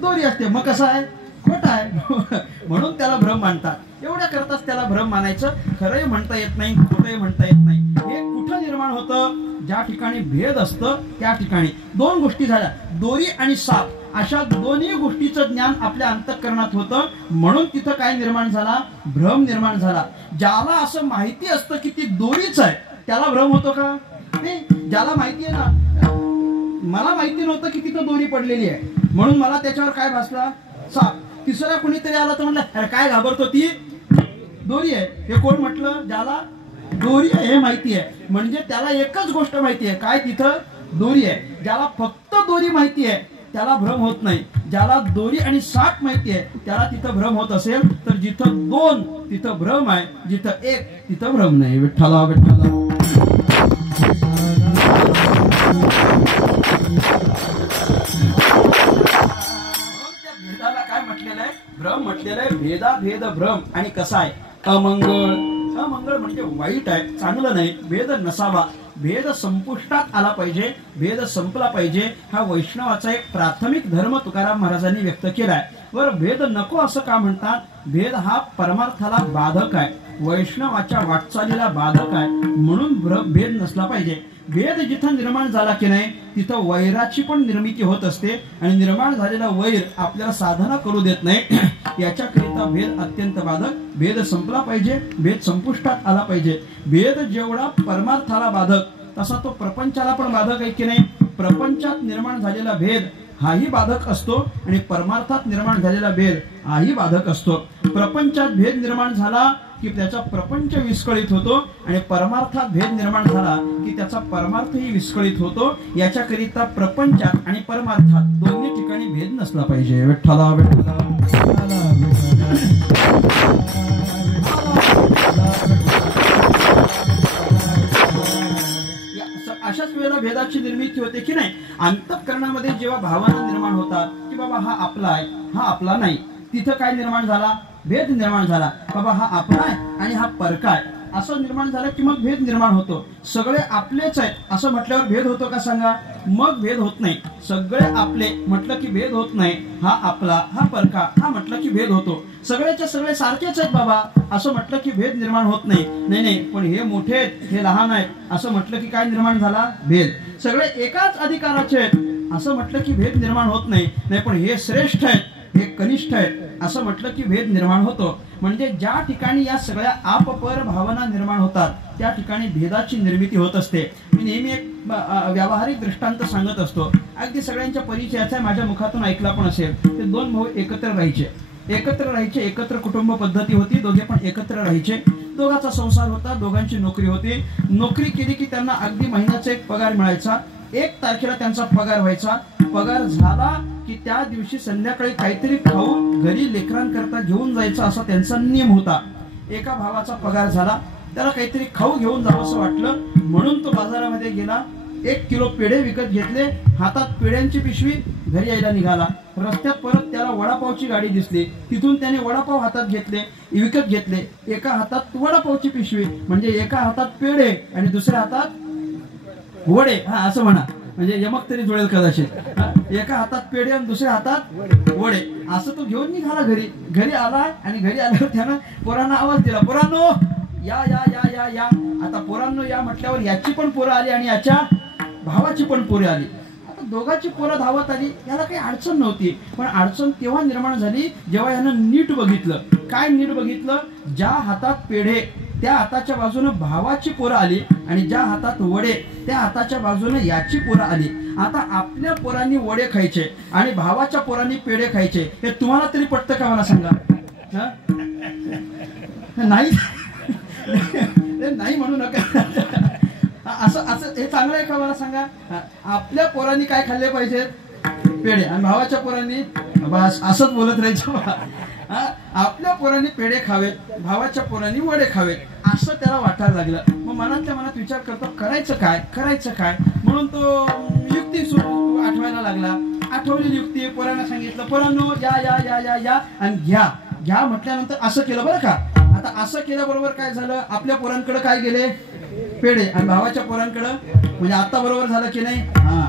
दोरी असते. मग कसं आहे? खोटं आहे. म्हणून त्याला भ्रम मानतात. एवढ्या करताच त्याला भ्रम मानायचं. खरंही म्हणता येत नाही, खोटंही म्हणता येत नाही. हे कुठं निर्माण होतं? ज्या ठिकाणी भेद असतं त्या ठिकाणी. दोन गोष्टी झाल्या, दोरी आणि साप. अशा दोन्ही गोष्टीचं ज्ञान आपल्या अंतःकरणात होतं, म्हणून तिथं काय निर्माण झाला? भ्रम निर्माण झाला. ज्याला असं माहिती असतं की ती दोरीच आहे त्याला भ्रम होतो का? नाही. ज्याला माहिती आहे ना, मला माहिती नव्हतं की तिथं दोरी पडलेली आहे, म्हणून मला त्याच्यावर काय भासला? साप. तिसरा कोणीतरी आला तर म्हणलं, अरे काय घाबरतो? ती दोरी आहे. हे कोण म्हटलं? ज्याला दोरी आहे हे माहिती आहे, म्हणजे त्याला एकच गोष्ट माहिती आहे, काय? तिथं दोरी आहे. ज्याला फक्त दोरी माहिती आहे त्याला भ्रम होत नाही. ज्याला दोरी आणि साप माहिती आहे त्याला तिथं भ्रम होत असेल तर जिथं दोन तिथं भ्रम आहे, जिथं एक तिथं भ्रम नाही. विठ्ठला. भेदाला काय म्हटलेलं आहे? भ्रम म्हटलेलं आहे. भेद भ्रम. आणि कसा आहे? अमंगळ म्हणजे वाईट आहे, चांगलं नाही. भेद नसावा. भेद संपुष्टात आला पाहिजे, भेद संपला पाहिजे. हा वैष्णवाचा एक प्राथमिक धर्म तुकाराम महाराजांनी व्यक्त केलाय. बरं, भेद नको असं का म्हणतात? भेद हा परमार्थाला बाधक आहे, वैष्णवाच्या वाटचालीला बाधक आहे, म्हणून भेद नसला पाहिजे. भेद जिथं निर्माण झाला की नाही तिथं वैराची पण निर्मिती होत असते आणि निर्माण झालेला वैर आपल्याला साधना करू देत नाही. याच्याकरिता भेद अत्यंत बाधक. भेद संपला पाहिजे, भेद संपुष्टात आला पाहिजे. भेद जेवढा परमार्थाला बाधक तसा तो प्रपंचाला पण बाधक आहे की नाही. प्रपंचात निर्माण झालेला भेद हाही बाधक असतो आणि परमार्थात निर्माण झालेला भेद हाही बाधक असतो. प्रपंचात भेद निर्माण झाला की त्याचा प्रपंच विस्कळीत होतो आणि परमार्थात भेद निर्माण झाला की त्याचा परमार्थही विस्कळीत होतो. याच्याकरिता प्रपंचात आणि परमार्थात दोन्ही ठिकाणी भेद नसला पाहिजे. विठ्ठला विठ्ठला अशाच वेळेला भेदाची निर्मिती होते की नाही. अंतःकरणामध्ये जेव्हा भावना निर्माण होतात की बाबा हा आपला आहे, हा आपला नाही, तिथं काय निर्माण झाला, भेद निर्माण झाला. बाबा हा आपला आहे आणि हा परका आहे असं निर्माण झालं की मग भेद निर्माण होतो. सगळे आपलेच आहेत असं म्हटल्यावर भेद होतो का सांगा. मग भेद होत नाही. सगळे आपले म्हटलं की भेद होत नाही. हा आपला, हा परका, हा म्हटलं की भेद होतो. सगळेच्या सगळे सारखेच आहेत बाबा असं म्हटलं की भेद निर्माण होत नाही. नाही, पण हे मोठे आहेत, हे लहान आहेत असं म्हटलं की काय निर्माण झाला, भेद. सगळे एकाच अधिकाराचे आहेत असं म्हटलं की भेद निर्माण होत नाही. नाही, पण हे श्रेष्ठ आहेत, हे कनिष्ठ आहेत असं म्हटलं की भेद निर्माण होतो. म्हणजे ज्या ठिकाणी या सगळ्या आपपर भावना निर्माण होतात त्या ठिकाणी भेदाची निर्मिती होत असते. मी नेहमी एक व्यावहारिक दृष्टांत सांगत असतो. अगदी सगळ्यांच्या परिचयाचा माझ्या मुखातून ऐकला पण असेल. ते दोन भाऊ एकत्र राहायचे, एकत्र कुटुंब पद्धती होती. दोघे पण एकत्र राहायचे. दोघांचा संसार होता, दोघांची नोकरी होती. नोकरी केली की त्यांना अगदी महिन्याचा एक पगार मिळायचा. 1 तारखेला त्यांचा पगार व्हायचा. पगार झाला की त्या दिवशी संध्याकाळी काहीतरी खाऊन घरी लेकरांकरता घेऊन जायचा असा त्यांचा नियम होता. एका भावाचा पगार झाला, त्याला काहीतरी खाऊ घेऊन जावं असं वाटलं म्हणून तो बाजारामध्ये गेला. 1 किलो पेढे विकत घेतले, हातात पेढ्यांची पिशवी, घरी यायला निघाला. रस्त्यात परत त्याला वडापावची गाडी दिसली, तिथून त्याने वडापाव हातात विकत घेतले. एका हातात वडापावची पिशवी म्हणजे एका हातात पेढे आणि दुसऱ्या हातात वडे, हा असं म्हणा म्हणजे यमक तरी जुळेल कदाचित. एका हातात पेढे आणि दुसऱ्या हातात वडे असं तो घेऊन निघाला घरी आला आणि घरी आल्यावर त्यानं पोरांना आवाज दिला, पोरांनो या या या या या. आता पोरांनो या म्हटल्यावर याची पण पोरं आली आणि याच्या भावाची पण पोरं आली. आता दोघांची पोरं धावत आली. याला काही अडचण नव्हती, पण अडचण तेव्हा निर्माण झाली जेव्हा यानं नीट बघितलं. काय नीट बघितलं, ज्या हातात पेढे त्या हाताच्या बाजूनं भावाची पोरं आली आणि ज्या हातात वडे त्या हाताच्या बाजूनं याची पोरं आली. आता आपल्या पोरांनी वडे खायचे आणि भावाच्या पोरांनी पेढे खायचे. हे तुम्हाला तरी पटतं का मला सांगा. नाही नाही म्हणू नका. असं हे चांगलं आहे का मला सांगा. आपल्या पोरांनी काय खाल्ले पाहिजेत, पेढे, आणि भावाच्या पोरांनी बस असंच बोलत राहायचं. आपल्या पोरांनी पेढे खावेत, भावाच्या पोरांनी वडे खावेत असं त्याला वाटायला लागलं. मग मनातल्या मनात विचार करतो करायचं काय म्हणून तो युक्ती आठवायला लागला. आठवलेली युक्ती पोरांना सांगितलं, पोरांनो या या या या या आणि घ्या म्हटल्यानंतर असं केलं बरं का. आता असं केल्याबरोबर काय झालं, आपल्या पोरांकडे काय गेले, पेढे, आणि भावाच्या पोरांकडं म्हणजे आता बरोबर झालं की नाही.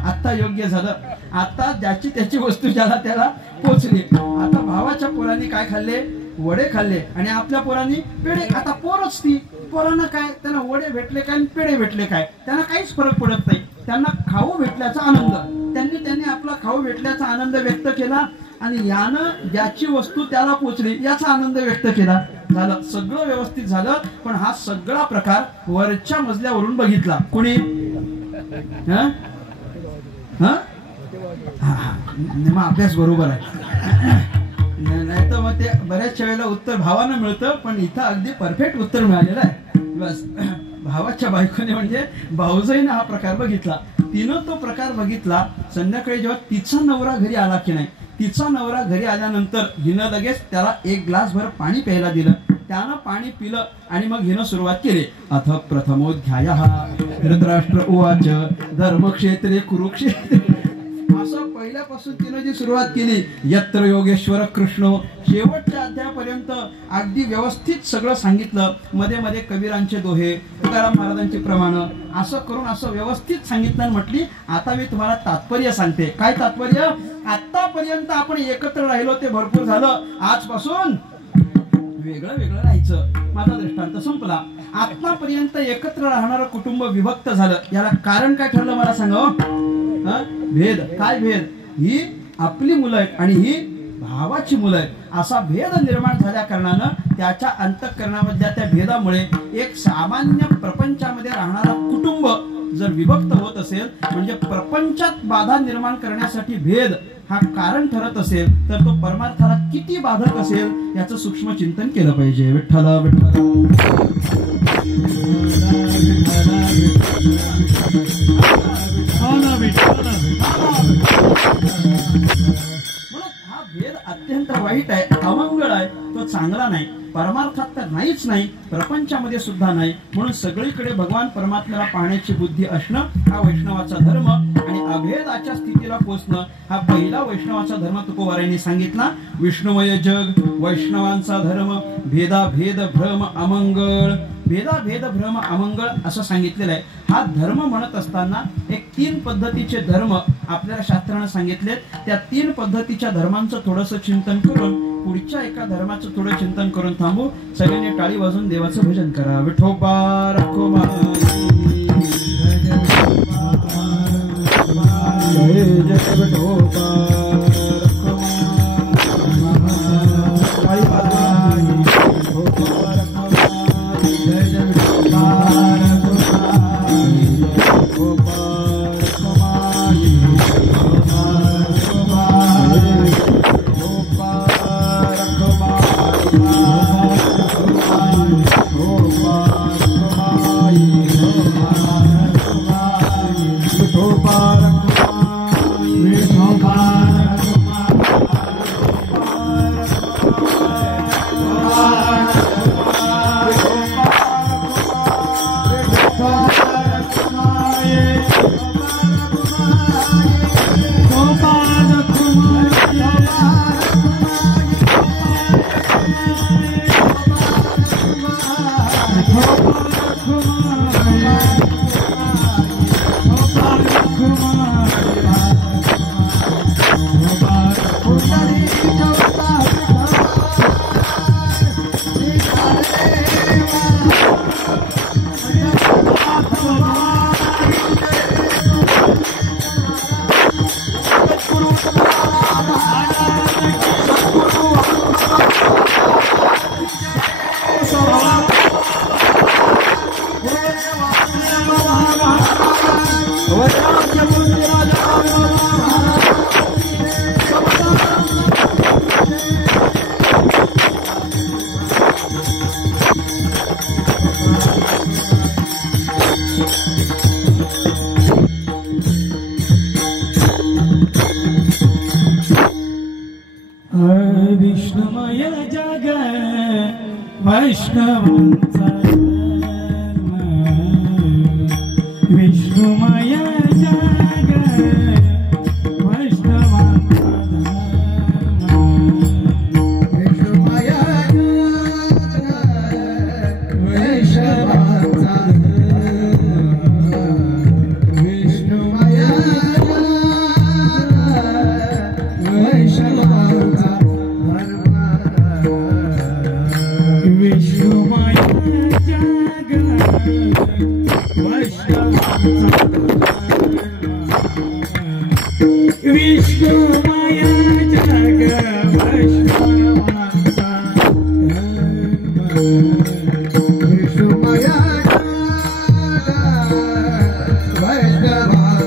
आता योग्य झालं. आता ज्याची त्याची वस्तू ज्याला त्याला पोचली. आता भावाच्या पोरांनी काय खाल्ले, वडे खाल्ले आणि आपल्या पोरांनी पेढे. आता पोरच ती, पोरांना काय, त्यांना वडे भेटले काय आणि पेढे भेटले काय, त्यांना काहीच फरक पडत नाही. त्यांना खाऊ भेटल्याचा आनंद, त्यांनी आपला खाऊ भेटल्याचा आनंद व्यक्त केला आणि यानं ज्याची वस्तू त्याला पोचली याचा आनंद व्यक्त केला. झालं, सगळं व्यवस्थित झालं. पण हा सगळा प्रकार वरच्या मजल्यावरून बघितला कोणी. मग अभ्यास बरोबर आहे. नाही तर मग ते बऱ्याचशा वेळेला उत्तर भावानं मिळतं, पण इथं अगदी परफेक्ट उत्तर मिळालेलं आहे. बस भावाच्या बायकोने म्हणजे भाऊजाईने हा प्रकार बघितला. तिनं तो प्रकार बघितला. संध्याकाळी जेव्हा तिचा नवरा घरी आला की नाही, तिचा नवरा घरी आल्यानंतर हिनं लगेच त्याला 1 ग्लासभर पाणी प्यायला दिलं. त्यानं पाणी पिलं आणि मग हिनं सुरुवात केली. अथ प्रथमोध्यायः धृतराष्ट्र उवाच धर्मक्षेत्रे कुरुक्षेत्रे. असं पहिल्यापासून तिनं जी सुरुवात केली, यत्र योगेश्वर कृष्ण, शेवटच्या अध्यायापर्यंत अगदी व्यवस्थित सगळं सांगितलं. मध्ये मध्ये कबीरांचे दोहे, तुकाराम महाराजांची प्रमाण असं करून असं व्यवस्थित सांगितलं आणि म्हटली आता मी तुम्हाला तात्पर्य सांगते. काय तात्पर्य, आतापर्यंत आपण एकत्र राहिलो ते भरपूर झालं, आजपासून वेगळं राहायचं. व्हायचं. माझा दृष्टांत संपला. आत्तापर्यंत एकत्र राहणारं कुटुंब विभक्त झालं. याला कारण काय ठरलं मला सांगा. भेद. काय भेद? ही आपली मुलं आहेत आणि ही भावाची मुलं आहेत असा भेद निर्माण झाल्या कारणानं त्याच्या अंतःकरणामधल्या त्या भेदामुळे एक सामान्य प्रपंचामध्ये राहणारा कुटुंब जर विभक्त होत असेल म्हणजे प्रपंचात बाधा निर्माण करण्यासाठी भेद हा कारण ठरत असेल तर तो परमार्थाला किती बाधक असेल याचं सूक्ष्म चिंतन केलं पाहिजे. विठ्ठल विठ्ठल. म्हणून हा भेद अत्यंत वाईट आहे, अमंगळ आहे, तो चांगला नाही. परमार्थात तर नाहीच नाही, प्रपंचामध्ये सुद्धा नाही. म्हणून सगळीकडे भगवान परमात्म्याला पाहण्याची बुद्धी असणं हा वैष्णवाचा धर्म आणि अभेदाच्या स्थितीला पोचणं हा पहिला वैष्णवाचा धर्म तुकोबारायांनी सांगितला. विष्णुमय जग वैष्णवांचा धर्म, भेदाभेद भ्रम अमंगळ. भेदाभेद भ्रम अमंगळ असं सांगितलेलं आहे. हा धर्म म्हणत असताना एक 3 पद्धतीचे धर्म आपल्याला शास्त्रानं सांगितलेत. त्या 3 पद्धतीच्या धर्मांचं थोडंसं चिंतन करून पुढच्या एका धर्माचं थोडं चिंतन करून थांबू. सगळ्यांनी टाळी वाजून देवाचं भजन करा. विठोबा रखोबाई जय जय विठोबा विष्णुमय जग वैष्णवांचा विष्णुमय जग वैष्णवांचा विष्णुमय वैष्णवांचा विष्णुमय वैष्णवांचा विष्णुमय जग विष्णुमय जग वैष्णवांचा विष्णुमय वैष्णवांचा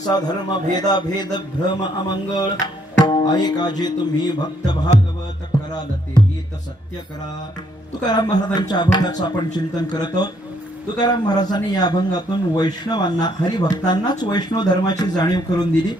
वैष्णवांचा धर्म भेदाभेद भ्रम अमंगळ ऐका जे तुम्ही भक्त भागवत कराल ते हित सत्य करा. तुकाराम महाराजांच्या अभंगाचं आपण चिंतन करत आहोत. तुकाराम महाराजांनी या अभंगातून वैष्णवांना हरिभक्तांनाच वैष्णव धर्माची जाणीव करून दिली.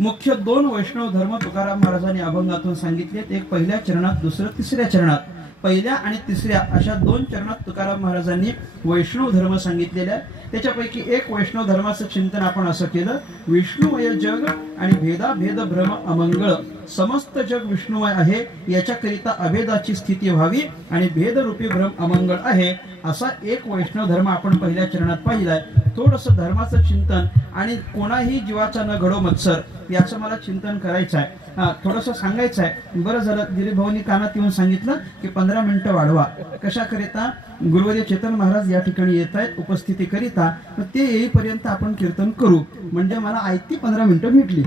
मुख्य 2 वैष्णव धर्म तुकाराम महाराजांनी अभंगातून सांगितलेत. एक पहिल्या चरणात, दुसरं तिसऱ्या चरणात. पहिल्या आणि तिसऱ्या अशा 2 चरणात तुकाराम महाराजांनी वैष्णव धर्म सांगितलेला आहे. त्याच्यापैकी एक वैष्णव धर्माचं चिंतन आपण असं केलं, विष्णुमय जग आणि भेदाभेद भ्रम अमंगळ. समस्त जग विष्णुमय आहे, याच्याकरिता अभेदाची स्थिती व्हावी आणि भेदरूपी भ्रम अमंगळ आहे, असा एक वैष्णव धर्म आपण पहिल्या चरणात पाहिलाय. थोडंसं धर्माचं चिंतन आणि कोणाही जीवाचा न घडो मत्सर याचं मला चिंतन करायचं आहे. थोडंसं सांगायचं आहे. बरं झालं दिलीप भाऊंनी कानात येऊन सांगितलं की 15 मिनिटं वाढवा. कशाकरिता? गुरुवर्य चेतन महाराज या ठिकाणी येत आहेत उपस्थिती करिता. ते येईपर्यंत आपण कीर्तन करू, म्हणजे मला आयती 15 मिनिटं भेटली.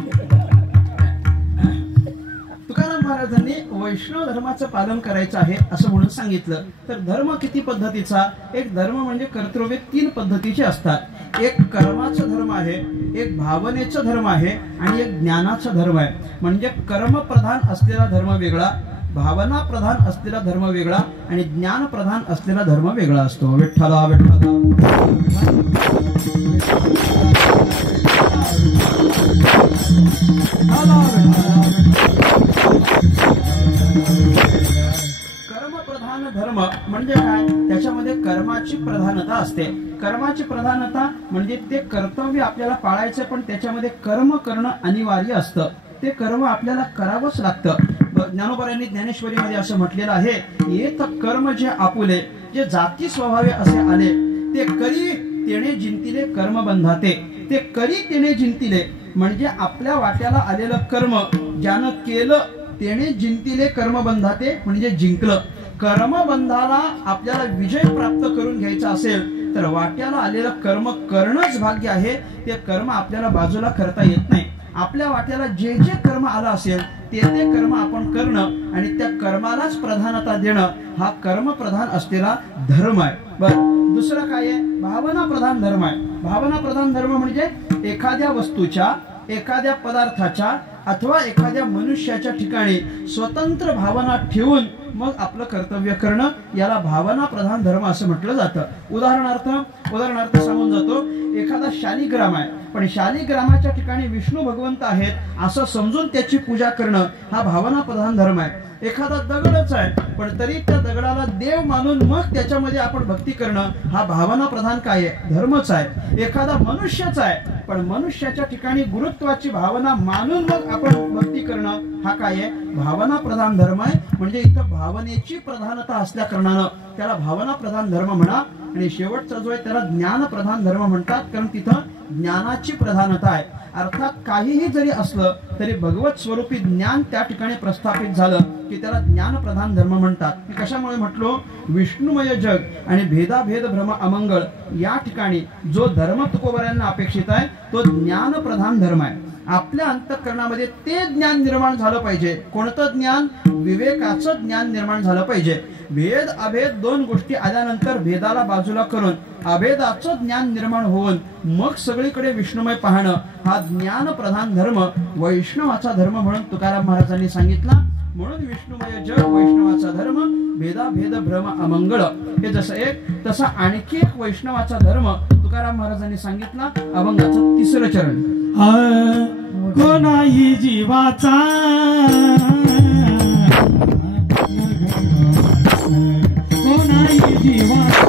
तुकाराम महाराजांनी वैष्णव धर्माचं पालन करायचं आहे असं म्हणून सांगितलं. तर धर्म किती पद्धतीचा? एक धर्म म्हणजे कर्तव्य 3 पद्धतीचे असतात. एक कर्माचा धर्म आहे, एक भावनेचा धर्म आहे आणि एक ज्ञानाचा धर्म आहे. म्हणजे कर्मप्रधान असलेला धर्म वेगळा, भावना प्रधान असलेला धर्म वेगळा आणि ज्ञान प्रधान असलेला धर्म वेगळा असतो. विठ्ठला विठ्ठला. कर्मप्रधान धर्म म्हणजे काय? त्याच्यामध्ये कर्माची प्रधानता असते. कर्माची प्रधानता म्हणजे ते कर्तव्य आपल्याला पाळायचं, पण त्याच्यामध्ये कर्म करणं अनिवार्य असतं. ते कर्म आपल्याला करावंच लागतं. ज्ञानोबा यांनी ज्ञानेश्वरीमध्ये असं म्हटलेलं आहे, येत कर्म जे आपुले, जे जाती स्वभावे असे आले, ते करी तेणे जिंतिले कर्म बंधाते. ते करी तेणे जिंतिले म्हणजे आपल्या वाट्याला आलेलं कर्म ज्यानं केलं तेणे जिंतिले कर्म बंधाते म्हणजे जिंकलं. कर्मबंधाला आपल्याला विजय प्राप्त करून घ्यायचा असेल तर वाट्याला आलेलं कर्म करणंच भाग्य आहे. ते कर्म आपल्याला बाजूला करता येत नाही. आपल्या वाट्याला जे जे कर्म आलं असेल ते कर्म आपण करणं आणि त्या कर्मालाच प्रधानता देणं हा कर्म प्रधान असलेला धर्म आहे. बरं, दुसरं काय आहे? भावना प्रधान धर्म आहे. भावना प्रधान धर्म म्हणजे एखाद्या वस्तूच्या, एखाद्या पदार्थाच्या अथवा एखाद्या मनुष्याच्या ठिकाणी स्वतंत्र भावना ठेवून मग आपलं कर्तव्य करणं, याला भावना प्रधान धर्म असं म्हटलं जातं. उदाहरणार्थ सांगून जातो. एखादा शालिग्राम आहे, पण शालिग्रामाच्या ठिकाणी विष्णू भगवंत आहेत असं समजून त्याची पूजा करणं हा भावना प्रधान धर्म आहे. एखादा दगडच आहे, पण तरी त्या दगडाला देव मानून मग त्याच्यामध्ये आपण भक्ती करणं हा भावना प्रधान काय आहे? धर्मच आहे. एखादा मनुष्यच आहे, पण मनुष्याच्या ठिकाणी गुरुत्वाची भावना मानून मग आपण भक्ती करणं हा काय आहे? भावना प्रधान धर्म आहे. म्हणजे इथं भावनेची प्रधानता असल्या कारणानं त्याला भावना प्रधान धर्म म्हणा. आणि शेवटचा जो आहे त्याला ज्ञान प्रधान धर्म म्हणतात, कारण तिथं ज्ञानाची प्रधानता आहे. अर्थात काहीही जरी असलं तरी भगवत स्वरूपी ज्ञान त्या ठिकाणी प्रस्थापित झालं की त्याला ज्ञान प्रधान धर्म म्हणतात. मी कशामुळे म्हटलो? विष्णुमय जग आणि भेदाभेद भ्रम अमंगळ या ठिकाणी जो धर्म तुकोबऱ्यांना अपेक्षित आहे तो ज्ञान प्रधान धर्म आहे. आपल्या अंतःकरणामध्ये ते ज्ञान निर्माण झालं पाहिजे. कोणतं ज्ञान? विवेकाचं ज्ञान निर्माण झालं पाहिजे. भेद अभेद 2 गोष्टी आल्यानंतर भेदाला बाजूला करून अभेदाचं ज्ञान निर्माण होऊन मग सगळीकडे विष्णुमय पाहणं हा ज्ञान प्रधान धर्म वैष्णवाचा धर्म म्हणून तुकाराम महाराजांनी सांगितला. म्हणून विष्णुमय जग वैष्णवाचा धर्म, भेदाभेद भ्रम अमंगळ. हे जसं एक तसा आणखी एक वैष्णवाचा धर्म तुकाराम महाराजांनी सांगितला. अभंगाचं 3रं चरण. कोणाही जीवाचा कोणाही जीवाचा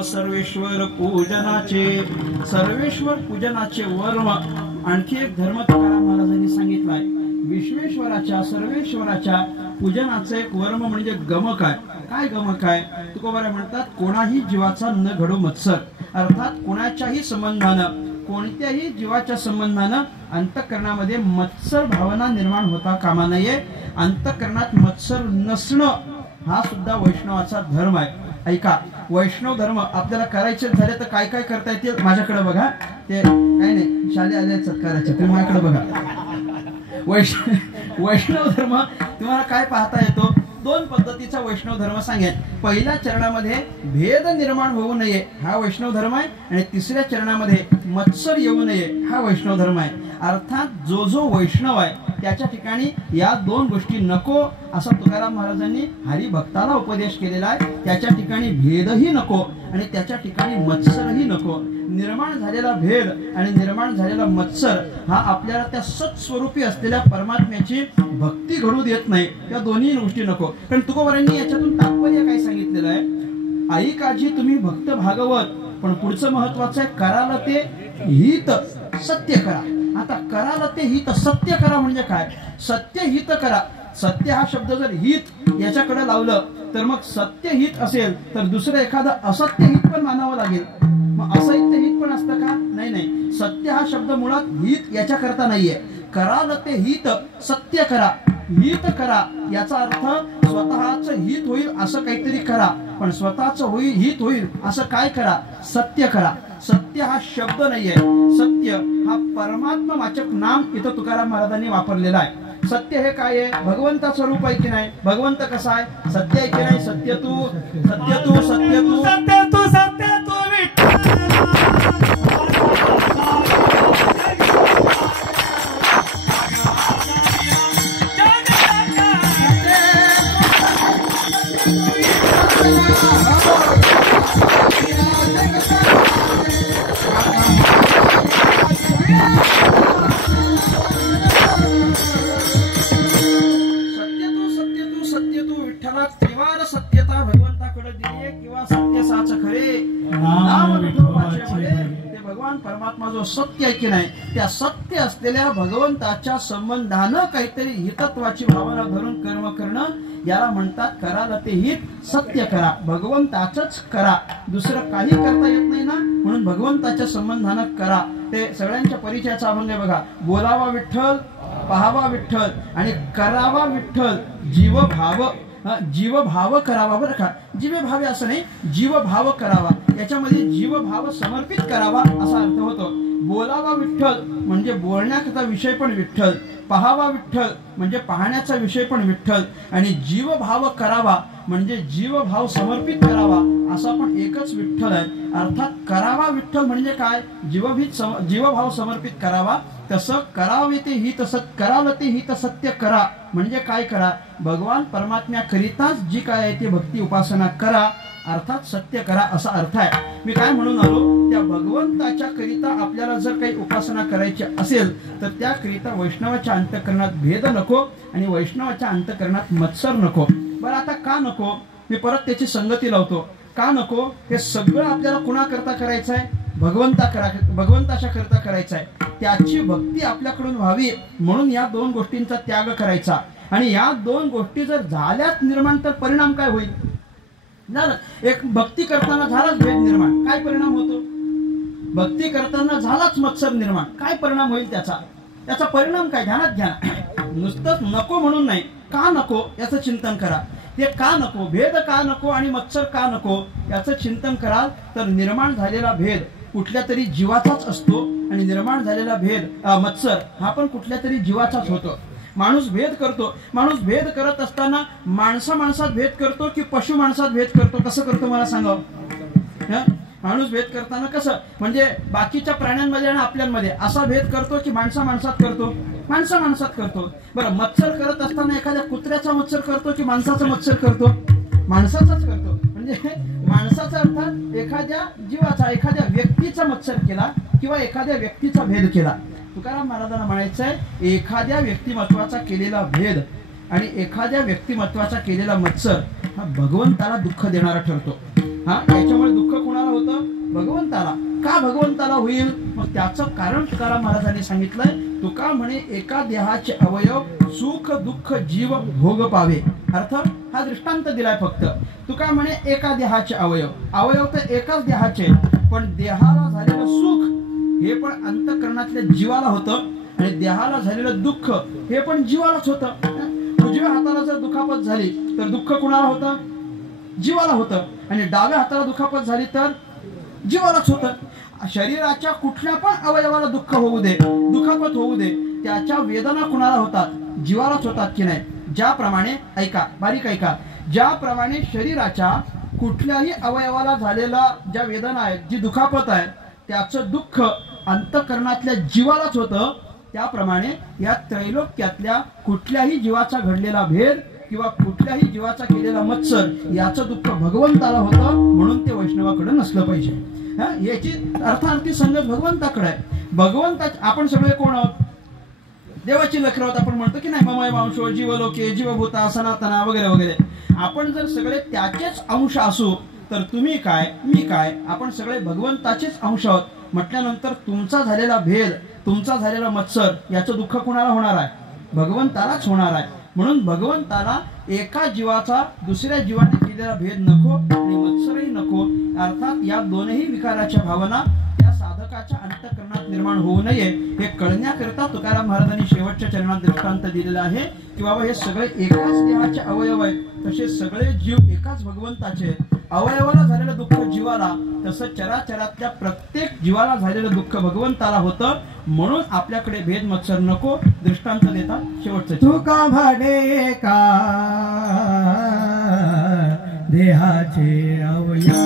वर्म सर्वेश्वर पूजनाचे. सर्वेश्वर पूजनाचे वर्म आणखी एक धर्म तुकाराम महाराजांनी सांगितलाय. विश्वेश्वराच्या सर्वेश्वराच्या पूजनाचे एक वर्म म्हणजे गमक आहे. काय गमक आहे? तुकोबाराय म्हणतात कोणाही जीवाचा न घडो मत्सर. अर्थात कोणाच्याही संबंधानं कोणत्याही जीवाच्या संबंधानं अंतःकरणामध्ये मत्सर भावना निर्माण होता कामा नये. अंतःकरणात मत्सर नसणं हा सुद्धा वैष्णवाचा धर्म आहे. ऐका, वैष्णव धर्म आपल्याला करायचे झाले तर काय काय करता येते माझ्याकडे बघा. ते काय नाही शाले आले सत्काराचे ते माझ्याकडे बघा. वैष्णव धर्म तुम्हाला काय पाहता येतो? दोन पद्धतीचा वैष्णव धर्म सांगेन. पहिल्या चरणामध्ये भेद निर्माण होऊ नये हा वैष्णव धर्म आहे आणि तिसऱ्या चरणामध्ये मत्सर येऊ नये हा वैष्णव धर्म आहे. अर्थात जो जो वैष्णव आहे त्याच्या ठिकाणी या दोन गोष्टी नको असा तुकाराम महाराजांनी हरिभक्ताला उपदेश केलेला आहे. त्याच्या ठिकाणी भेदही नको आणि त्याच्या ठिकाणी मत्सरही नको. निर्माण झालेला भेद आणि निर्माण झालेला मत्सर हा आपल्याला त्या सत्स्वरूपी असलेल्या परमात्म्याची भक्ती घडू देत नाही. त्या दोन्ही गोष्टी नको. कारण तुकोबारायांनी याच्यातून तात्पर्य काय सांगितलेलं आहे? आई काजी तुम्ही भक्त भागवत, पण पुढचं महत्वाचं आहे कराल ते हित सत्य करा. आता कराल ते हित सत्य करा म्हणजे काय? सत्य हित करा. सत्य हा शब्द जर हित याच्याकडे लावलं तर मग सत्य हित असेल तर दुसरं एखादं असत्य हित पण मानावं लागेल. मग असत्य हित पण असतं का? नाही नाही. सत्य हा शब्द मुळात हित याच्या करता नाहीये. कराल ते हित सत्य करा. हित करा याचा अर्थ स्वतःचं हित होईल असं काहीतरी करा. पण स्वतःचं होईल हित होईल असं काय करा? सत्य करा. सत्य हा शब्द नाहीये. सत्य हा परमात्मा वाचक नाम इथं तुकाराम महाराजांनी वापरलेला आहे. सत्य हे काय आहे? भगवंताचं रूप आहे की नाही? भगवंत कसा आहे? सत्य आहे की नाही? सत्य तू सत्य तू सत्य तू सत्य तू सत्य तू परमात्मा जो सत्य आहे की नाही त्या सत्य असलेल्या भगवंताच्या संबंधानं काहीतरी हितत्वाची भावना धरून कर्म करणं याला म्हणतात कराल ते हित सत्य करा. भगवंताचंच करा. दुसरं काही करता येत नाही ना, म्हणून भगवंताच्या संबंधानं करा. ते सगळ्यांच्या परिचयाचा अभंग आहे बघा. बोलावा विठ्ठल, पाहावा विठ्ठल आणि करावा विठ्ठल. जीवभाव करावा. बरं का, जीवभावे असं नाही, जीवभाव करावा. याच्यामध्ये जीवभाव समर्पित करावा असा अर्थ होतो. बोलावा विठ्ठल म्हणजे बोलण्याचा विषय पण विठ्ठल. पाहावा विठ्ठल म्हणजे पाहण्याचा विषय पण विठ्ठल. आणि जीवभाव करावा म्हणजे जीवभाव समर्पित करावा असा पण एकच विठ्ठल आहे. अर्थात करावा विठ्ठल म्हणजे काय? जीवभाव समर्पित करावा. तसं करावे ते हित कराल ते हित सत्य करा म्हणजे काय करा? भगवान परमात्म्याकरिताच जी काय आहे ती भक्ती उपासना करा. अर्थात सत्य करा असा अर्थ आहे. मी काय म्हणून आलो? त्या भगवंताच्या करिता आपल्याला जर काही उपासना करायची असेल तर त्याकरिता वैष्णवाच्या अंतःकरणात भेद नको आणि वैष्णवाच्या अंतःकरणात मत्सर नको. बरं, आता का नको? मी परत त्याची संगती लावतो. का नको? हे सगळं आपल्याला कुणाकरता करायचं आहे? भगवंताच्या करता करायचं आहे. त्याची भक्ती आपल्याकडून व्हावी म्हणून या दोन गोष्टींचा त्याग करायचा. आणि या दोन गोष्टी जर झाल्याच निर्माण तर परिणाम काय होईल? झालं एक भक्ती करताना झालाच भेद निर्माण, काय परिणाम होतो? भक्ती करताना झालाच मत्सर निर्माण, काय परिणाम होईल त्याचा परिणाम काय? ध्यानात घ्या. नुसतंच नको म्हणून नाही, का नको याचं चिंतन करा. ते का नको, भेद का नको आणि मत्सर का नको याचं चिंतन कराल तर निर्माण झालेला भेद कुठल्या तरी जीवाचाच असतो आणि निर्माण झालेला भेद मत्सर हा पण कुठल्या तरी जीवाचाच होतो. माणूस भेद करतो. माणूस भेद करत असताना माणसात भेद करतो की पशु माणसात भेद करतो? कसं करतो मला सांगावं? माणूस भेद करताना कसं, म्हणजे बाकीच्या प्राण्यांमध्ये आणि आपल्यामध्ये असा भेद करतो की माणसात करतो? माणसात करतो. बरं, मत्सर करत असताना एखाद्या कुत्र्याचा मत्सर करतो की माणसाचा मत्सर करतो? माणसाचाच करतो. म्हणजे माणसाचा अर्थात एखाद्या जीवाचा, एखाद्या व्यक्तीचा मत्सर केला किंवा एखाद्या व्यक्तीचा भेद केला. तुकाराम महाराजांना म्हणायचं आहे एखाद्या व्यक्तिमत्वाचा केलेला भेद आणि एखाद्या व्यक्तिमत्वाचा केलेला मत्सर हा भगवंताला दुःख देणारा ठरतो. याच्यामुळे दुःख कोणाला होतं? भगवंताला. का भगवंताला होईल? मग त्याचं कारण तुकाराम महाराजांनी सांगितलंय. तुका म्हणे एका देहाचे अवयव सुख दुःख जीव भोग पावे. अर्थ हा दृष्टांत दिलाय फक्त. तुका म्हणे एका देहाचे अवयव तर एकाच देहाचे, पण देहाला झालेलं सुख हे पण अंतःकरणातल्या जीवाला होतं आणि देहाला झालेलं दुःख हे पण जीवालाच होतं. उजव्या हाताला जर दुखापत झाली तर दुःख कुणाला होतं? जीवाला होतं. आणि डाव्या हाताला दुखापत झाली तर जीवालाच होतं. शरीराच्या कुठल्या पण अवयवाला दुःख होऊ दे, दुखापत होऊ दे, त्याच्या वेदना कुणाला होतात? जीवालाच होतात की नाही? ज्याप्रमाणे ऐका, बारीक ऐका, ज्याप्रमाणे शरीराच्या कुठल्याही अवयवाला झालेला ज्या वेदना आहेत, जी दुखापत आहे, त्याचं दुःख अंतःकरणातल्या जीवालाच होतं, त्याप्रमाणे या त्रैलोक्यातल्या कुठल्याही जीवाचा घडलेला भेद किंवा कुठल्याही जीवाचा केलेला मत्सर याचं दुःख भगवंताला होतं. म्हणून ते वैष्णवाकडे नसलं पाहिजे. याची अर्थार्थी संगत भगवंताकडे आहे. भगवंता आपण सगळे कोण आहोत? देवाची लेकरं आहोत. आपण म्हणतो की नाही, ममय वंशो जीवलोके जीवभूता सनातना वगैरे वगैरे. आपण जर सगळे त्याचेच अंश असू तर तुम्ही काय, मी काय, आपण सगळे भगवंताचेच अंश आहोत. म्हटल्यानंतर तुमचा झालेला भेद, तुमचा झालेला मत्सर याचं दुःख कुणाला होणार आहे? भगवंतालाच होणार आहे. म्हणून भगवंताला एका जीवाचा दुसऱ्या जीवाने केलेला भेद नको आणि मत्सरही नको. अर्थात या दोनही विकाराच्या भावना त्या साधकाच्या अंतःकरणात निर्माण होऊ नये हे कळण्याकरिता तुकाराम महाराजांनी शेवटच्या चरणात दृष्टांत दिलेला आहे की बाबा हे सगळे एकाच देहाचे अवयव आहेत, तसे सगळे जीव एकाच भगवंताचे. अवयवाला झालेलं दुःख जीवाला, तसं चराचरातल्या प्रत्येक जीवाला झालेलं दुःख भगवंताला होतं. म्हणून आपल्याकडे भेद मत्सर नको. दृष्टांत देतात शेवटचं. तुका म्हणे का देहाचे अवयव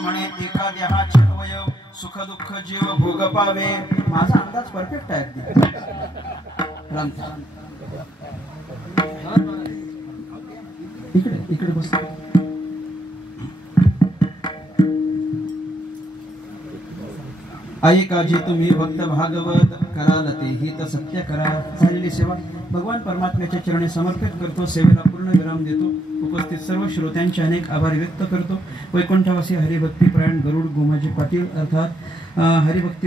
म्हणे एका देहाचे अवयव सुख दुःख जीव भोग पावे. माझा अंदाज परफेक्ट आहे अगदी. इकडे इकडे बस. ऐका जे तुम्ही भक्त भागवत कराल ते हित सत्य करा. झालेली सेवा भगवान परमात्म्याच्या चरणी समर्पित करतो. सेवेला पूर्ण विराम देतो. उपस्थित सर्व श्रोत्यांचे अनेक आभार व्यक्त करतो. वैकुंठवासी हरिभक्ती प्राण गरुड गोमाजी पाटील अर्थात हरिभक्ती